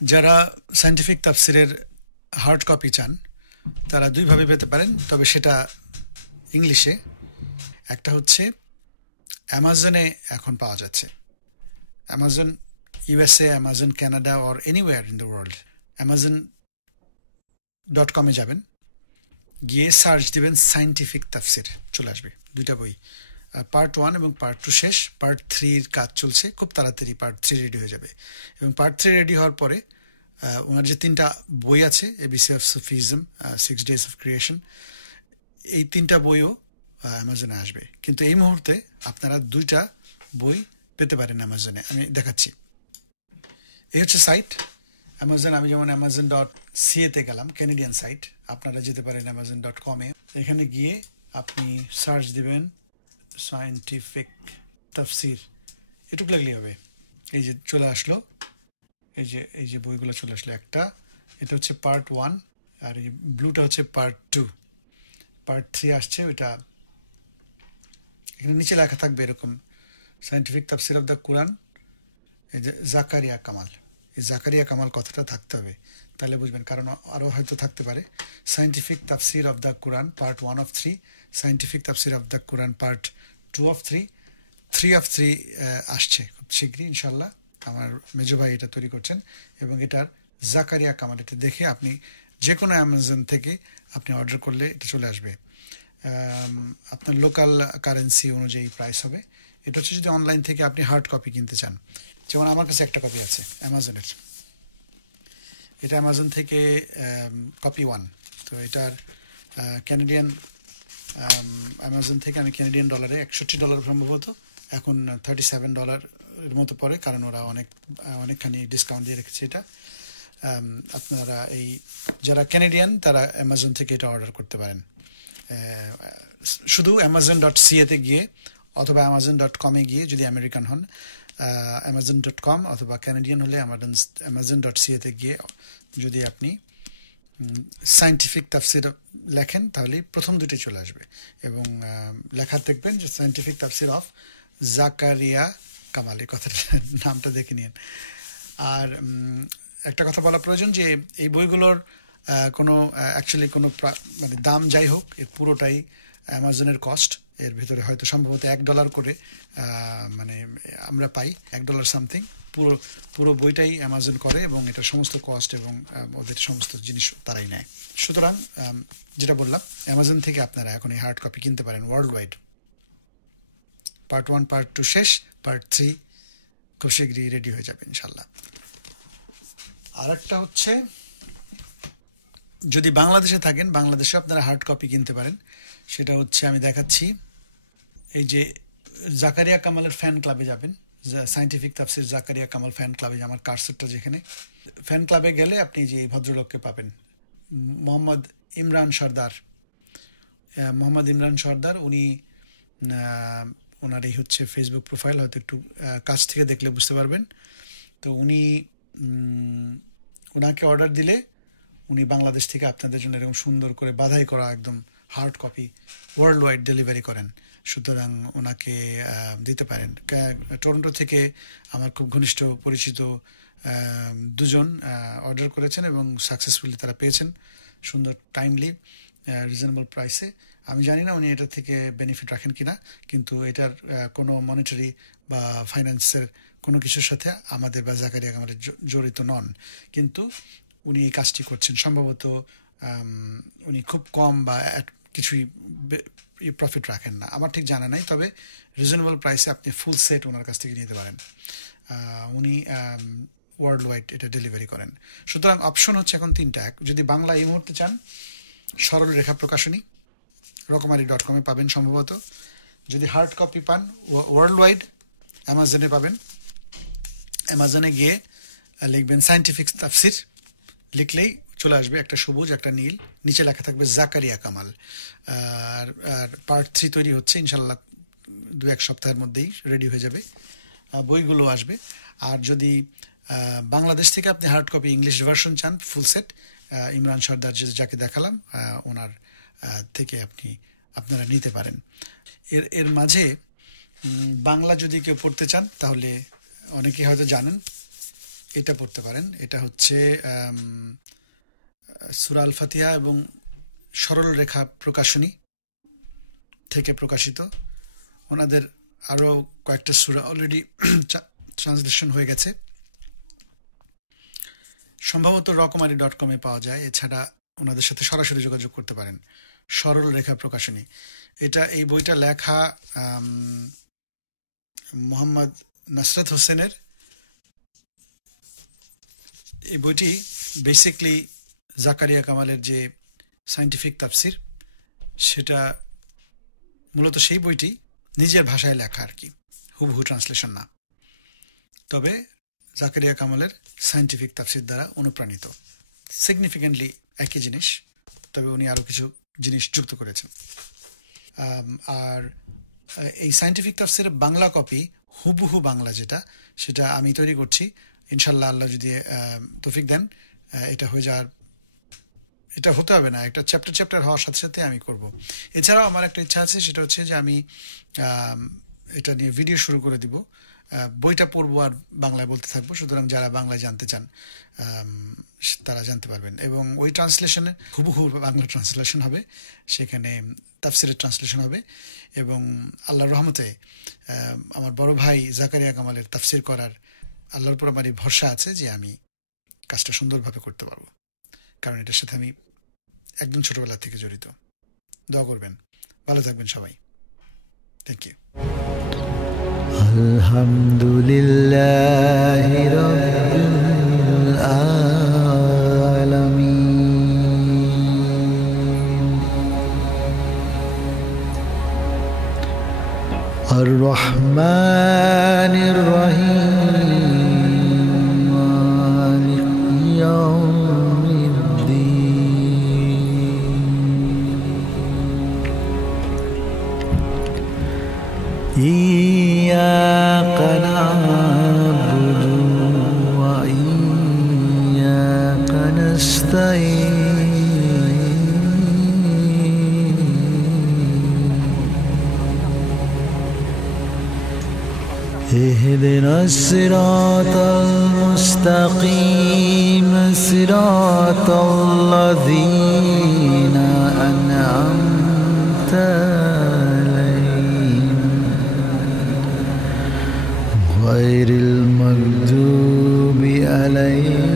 যারা সায়েন্টিফিক তাফসিরের hard copy চান তারা দুইভাবে পেতে পারেন, তবে সেটা ইংলিশে। একটা হচ্ছে অ্যামাজনে এখন পাওয়া যাচ্ছে, Amazon USA, Amazon Canada or anywhere in the world. amazon.com-এ যাবেন, গিয়ে সার্চ দিবেন সায়েন্টিফিক তাফসির, চলে আসবে দুইটা বই। পার্ট 1 এবং পার্ট 2 শেষ, পার্ট 3-র কাজ চলছে, খুব তাড়াতাড়ি পার্ট 3 রেডি হয়ে যাবে। এবং পার্ট 3 রেডি হওয়ার পরে ওনার যে 3টা বই আছে, ABC of Sufism, 6 days of creation, এই 3টা বইও অ্যামাজনে আসবে। কিন্তু এই মুহূর্তে আপনারা 2টা বই পেতে পারেন অ্যামাজনে, আমি দেখাচ্ছি। এই হচ্ছে সাইট অ্যামাজন। আমি যেমন amazon.ca-তে গেলাম, ক্যানাডিয়ান সাইট। আপনারা যেতে পারেন amazon.com-এ। এখানে গিয়ে আপনি সার্চ দিবেন সায়েন্টিফিক তাফসির, এটুকু লাগলেই হবে। এই যে চলে আসলো, এই যে বইগুলো চলে আসলো। একটা, এটা হচ্ছে পার্ট 1, আর এই ব্লুটা হচ্ছে পার্ট 2। পার্ট 3 আসছে, ওইটা এখানে নিচে লেখা থাকবে এরকম, সায়েন্টিফিক তাফসির অফ দ্য কোরআন, এই যে জাকারিয়া কামাল। এই জাকারিয়া কামাল কথাটা থাকতে হবে, তাহলে বুঝবেন, কারণ আরও হয়তো থাকতে পারে। সায়েন্টিফিক তাফসির of the Quran part 1 of 3, scientific তাফসির of the Quran part 2 of 3, 3 of 3 আসছে খুব শীঘ্রই ইনশাল্লাহ। আমার মেজো ভাই এটা তৈরি করছেন, এবং এটার জাকারিয়া কামাল, এটা দেখে আপনি যে কোনো অ্যামাজন থেকে আপনি অর্ডার করলে এটা চলে আসবে। আপনার লোকাল কারেন্সি অনুযায়ী প্রাইস হবে। এটা হচ্ছে যদি অনলাইন থেকে আপনি হার্ড কপি কিনতে চান, যেমন আমার কাছে একটা কপি আছে অ্যামাজনের, এটা অ্যামাজন থেকে কপি 1। তো এটার ক্যানাডিয়ান, অ্যামাজন থেকে আমি ক্যানাডিয়ান ডলারে $61 সম্ভবত, এখন $37 এর মতো পড়ে, কারণ ওরা অনেকখানি ডিসকাউন্ট দিয়ে রেখেছে এটা। আপনারা এই যারা ক্যানাডিয়ান তারা অ্যামাজন থেকে এটা অর্ডার করতে পারেন। শুধু amazon.ca-তে গিয়ে অথবা amazon.com-এ গিয়ে, যদি আমেরিকান হন amazon.com, অথবা ক্যানাডিয়ান হলে amazon.ca-তে গিয়ে যদি আপনি সায়েন্টিফিক তাফসির লেখেন, তাহলে প্রথম দুটি চলে আসবে, এবং লেখা দেখবেন যে সায়েন্টিফিক তাফসির অফ জাকারিয়া কামাল, এই কথাটা নামটা দেখে নিন। আর একটা কথা বলা প্রয়োজন যে এই বইগুলোর কোনো অ্যাকচুয়ালি কোনো মানে দাম যাই হোক, এর পুরোটাই অ্যামাজনের কস্ট। এর ভিতরে হয়তো সম্ভবত $1 করে মানে আমরা পাই, $1 সামথিং। পুরো বইটাই অ্যামাজন করে, এবং এটার সমস্ত কস্ট এবং ওদের সমস্ত জিনিস তারাই নেয়। সুতরাং যেটা বললাম, অ্যামাজন থেকে আপনারা এখন এই হার্ড কপি কিনতে পারেন ওয়ার্ল্ড ওয়াইড। পার্ট 1 পার্ট 2 শেষ, পার্ট 3 খুব শীঘ্রই রেডি হয়ে যাবে ইনশাল্লাহ। আর একটা হচ্ছে, যদি বাংলাদেশে থাকেন, বাংলাদেশে আপনারা হার্ড কপি কিনতে পারেন। সেটা হচ্ছে আমি দেখাচ্ছি, এই যে জাকারিয়া কামালের ফ্যান ক্লাবে যাবেন, সায়েন্টিফিক তাফসির জাকারিয়া কামাল ফ্যান ক্লাবে, আমার কার্সরটা যেখানে, ফ্যান ক্লাবে গেলে আপনি যে এই ভদ্রলোককে পাবেন, মোহাম্মদ ইমরান সর্দার। উনি ওনার এই হচ্ছে ফেসবুক প্রোফাইল, হয়তো একটু কাছ থেকে দেখলে বুঝতে পারবেন। তো ওনাকে অর্ডার দিলে উনি বাংলাদেশ থেকে আপনাদের জন্য এরকম সুন্দর করে বাধাই করা একদম hard copy world wide delivery করেন। সুতরাং ওনাকে দিতে পারেন। টরন্টো থেকে আমার খুব ঘনিষ্ঠ পরিচিত 2জন অর্ডার করেছেন, এবং সাকসেসফুলি তারা পেয়েছেন সুন্দর, টাইমলি, রিজনেবল প্রাইসে। আমি জানি না উনি এটা থেকে বেনিফিট রাখেন কিনা, কিন্তু এটার কোনো মনিটারি বা ফাইন্যান্সের কোনো কিছুর সাথে আমাদের বা জাকারিয়া আমাদের জড়িত নন, কিন্তু উনি এই কাজটি করছেন। সম্ভবত উনি খুব কম বা কিছুই প্রফিট রাখেন না, আমার ঠিক জানা নাই, তবে রিজনেবল প্রাইসে আপনি ফুল সেট ওনার কাছ থেকে নিতে পারেন। উনি ওয়ার্ল্ড ওয়াইড এটা ডেলিভারি করেন। সুতরাং অপশন হচ্ছে এখন 3টা। যদি বাংলা এই মুহূর্তে চান, সরল রেখা প্রকাশনী রকমারি.com-এ পাবেন সম্ভবত। যদি হার্ড কপি পান, ওয়ার্ল্ড ওয়াইড অ্যামাজনে পাবেন। অ্যামাজনে গিয়ে লিখবেন সায়েন্টিফিক তাফসির, লিখলেই চলে আসবে একটা সবুজ, একটা নীল, নিচে লেখা থাকবে জাকারিয়া কামাল। আর পার্ট 3 তৈরি হচ্ছে ইনশাল্লাহ, 2-1 সপ্তাহের মধ্যেই রেডি হয়ে যাবে, বইগুলো আসবে। আর যদি বাংলাদেশ থেকে আপনি হার্ড কপি ইংলিশ ভার্সন চান, ফুল সেট, ইমরান সর্দার যাকে দেখালাম ওনার থেকে আপনারা নিতে পারেন। এর মাঝে বাংলা যদি কেউ পড়তে চান, তাহলে অনেকেই হয়তো জানেন এটা পড়তে পারেন। এটা হচ্ছে সূরা আল ফাতিহা এবং সরল রেখা প্রকাশনী থেকে প্রকাশিত। ওনাদের আরও কয়েকটা সূরা অলরেডি ট্রান্সলেশন হয়ে গেছে, সম্ভবত রকমারি.com পাওয়া যায়। এছাড়া ওনাদের সাথে সরাসরি যোগাযোগ করতে পারেন। সরল রেখা প্রকাশনী, এই বইটা লেখা মোহাম্মদ নাসরাত হোসেনের। এই বইটি বেসিকলি জাকারিয়া কামালের যে সায়েন্টিফিক তাফসির, সেটা মূলত সেই বইটি নিজের ভাষায় লেখা আর কি, হুবহু ট্রান্সলেশন না, তবে জাকারিয়া কামালের সায়েন্টিফিক তাফসির দ্বারা অনুপ্রাণিত। সিগনিফিক্যান্টলি একই জিনিস, তবে উনি আরও কিছু জিনিস যুক্ত করেছেন। আর এই সায়েন্টিফিক তাফসিরের বাংলা কপি, হুবহু বাংলা যেটা, সেটা আমি তৈরি করছি ইনশাল্লাহ, আল্লাহ যদি তৌফিক দেন। এটা হয়ে যাওয়ার, এটা হতে হবে না, একটা চ্যাপ্টার হওয়ার সাথে সাথে আমি করব। এছাড়াও আমার একটা ইচ্ছা আছে, সেটা হচ্ছে যে আমি এটা নিয়ে ভিডিও শুরু করে দিব। বইটা পড়বো আর বাংলায় বলতে থাকবো, সুতরাং যারা বাংলায় জানতে চান তারা জানতে পারবেন। এবং ওই ট্রান্সলেশনে হুবহু বাংলা ট্রান্সলেশন হবে, সেখানে তাফসিরের ট্রান্সলেশন হবে। এবং আল্লাহর রহমতে আমার বড় ভাই জাকারিয়া কামালের তাফসির করার আল্লাহর উপর আমারই ভরসা আছে যে আমি কাজটা সুন্দরভাবে করতে পারবো, কারণ এটার সাথে আমি একদম ছোটবেলা থেকে জড়িত। দোয়া করবেন, ভালো থাকবেন সবাই। Thank you. আলহামদুলিল্লাহি রাব্বিল আলামিন আর রহমানির রহিম মালিকি ইয়াউমিদ্দিন ইয়্যাকা না'বুদু ওয়া ইয়্যাকা নাস্তাঈন ইহদিনাস সিরাতাল মুস্তাকিম সিরাতাল্লাযীনা আন'আমতা غير المغضوب عليهم